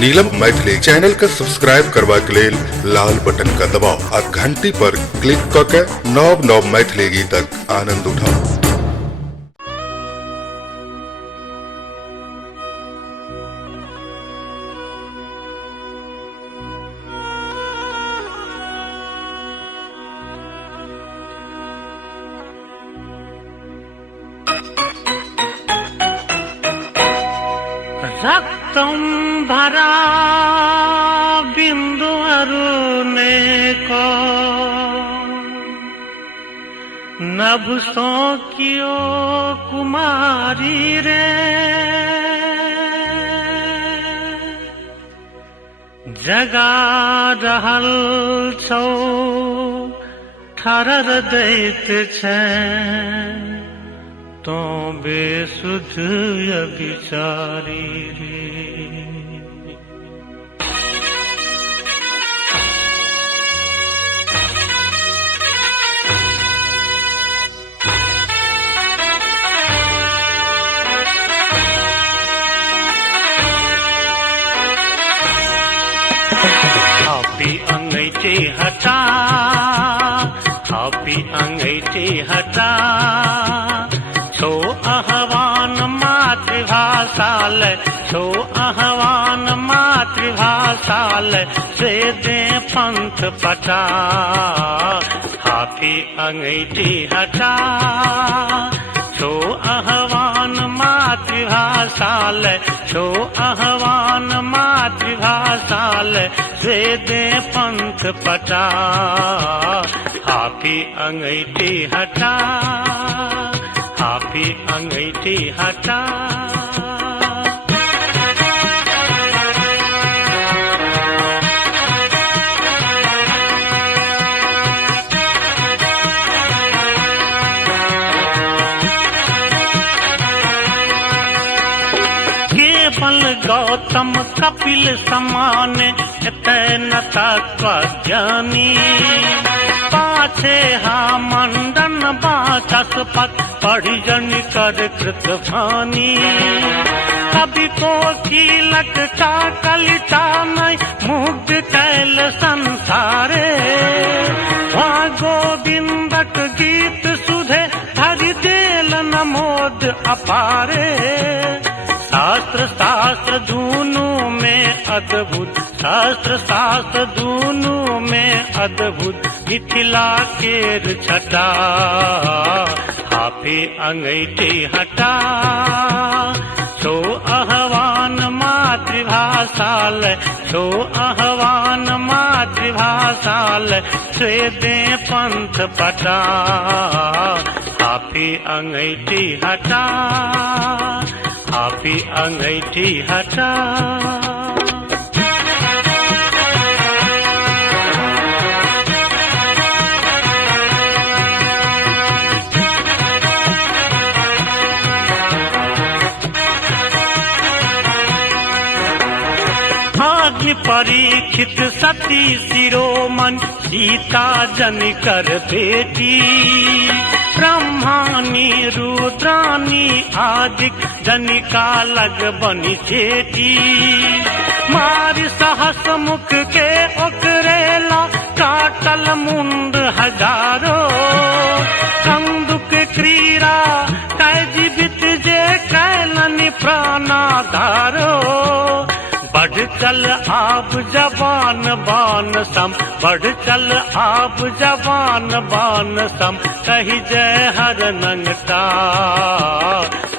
नीलम Maithili channel के subscribe करबा के लेल लाल बटन का दबाव आ घंटी पर क्लिक क के नव नव मैथिली गीतक आनंद उठाओ। रक्तम भरा बिंदु अरुणे को नभसों कियो कुमारी रे जगा रहल छौ ठरर दैत छै तो बेसुध विचारी रे। हापी अंगैठी हटा, हापी अंगैठी हटा, छो आह्वान मातृभाषाल, छो आह्वान मातृभाषाल, से दे पंथ पटा। हाथी अंगैठी हटा, छो आह्वान मातृभाषाल, छो आह्वान मातृभाषाल, से दे पंथ पटा। हाथी अंगैठी हटा, हाथी अंगैठी हटा। केवल गौतम कपिल समान न तत्वज्ञानी, पाछे हा मंडन वाचस्पत परिजन कर कृत भानी। कवि को कीलक का कलिता नहीं मुग्ध कैल संसारे, वहाँ गोविंदक गीत सुधे हरि देल नमोद अपारे। शास्त्र शास्त्र दूनों में अद्भुत, शास्त्र शास्त्र दूनों में अद्भुत, मिथिला केर छटा। हाफी अंगैठी हटा, छो आह्वान मातृभाषाल, छो आह्वान मातृभाषाल, से दे पंथ पटा। हाफी अंगैठी हटा, हाफी अंगैठी हटा। अग्नि परीक्षित सती शिरोमणि, सीता जन कर बेटी। ब्रह्मानी रुद्रानी आदिक जनिका लग बनी चेटी। मारी सहस मुख के ओकरेला, काटल मुंड हजारो। कंदुक क्रीड़ा कै जीवित जे कैलनि प्राणाधारो। बढ़ चल आब जवान बान सम, बढ़ चल आब जवान बान सम, कही जय हर नंगटा।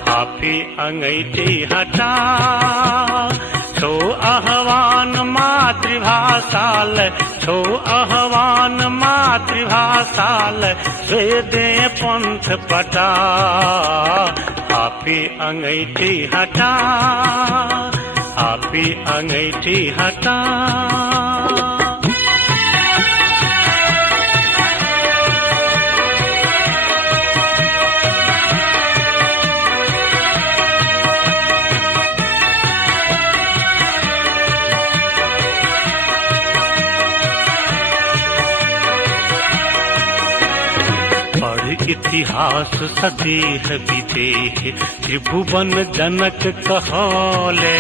हाफी अंगैठी हटा, छो आह्वान मातृभाषाल, छो आह्वान मातृभाषाल, से दे पंथ पटा। हाफी अंगैठी हटा, हाफी अंगैठी हटा। पढ़ इतिहास सदेह विदेह, त्रिभुवन जनक कहले।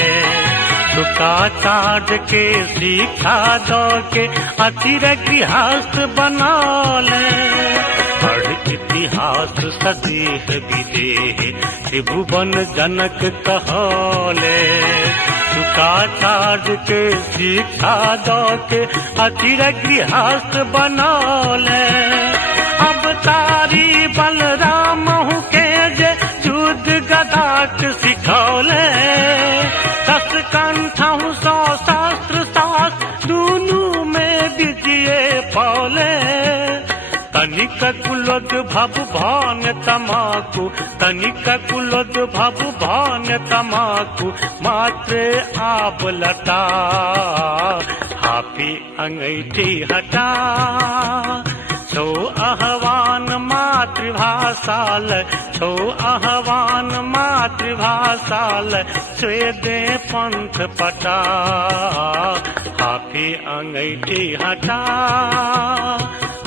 शुकाचार्य के शिक्षा दो के अचिर गृहस्थ बनौले पढ़ इतिहास सदेह विदेह त्रिभुवन जनक कहले शुकाचार्य के शिक्षा दो के अचिर गृहस्थ बनौले अवतारी बलराम के जे युद्ध गदाक सिखौले 10 कंठों 100 शास्त्र शास्त्र दुनू में विजय पौले तनिक कुलोद भव भान तमाकू तनिक कुलोद भव भान तमाकू मात्र आप लटा हाफी अंगैठी हटा छो आह्वान मातृभाषाल छो आह्वान मातृभाषाल स्वेदे पंथ पटा हाफी अंगैठी हटा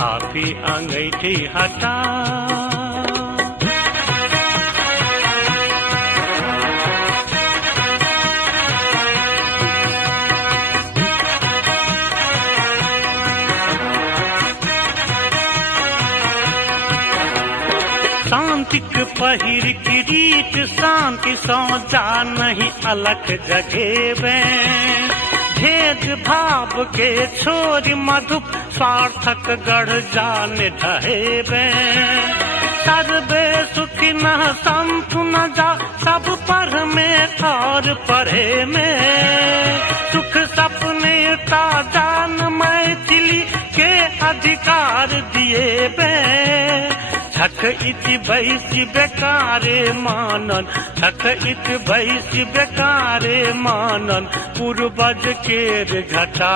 हाफी अंगैठी हटा शांतिक पहिर किरीट शांति सौ जा नहीं अलख जगेवे भेद भाव के छोरी मधुप सार्थक गढ़ जान ढहेवे सर्वे सुखी न संतु न जा सब पर में और पढ़े में सुख सपने का जान मैथिली के अधिकार दिए बे छक इति भैसी बेकारे मानन छक इति भैसी बेकारे मानन पूर्वज केर घटा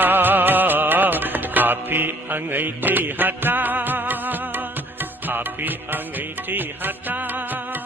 हाफी अंगैठी हटा हाफी अंगैठी हटा।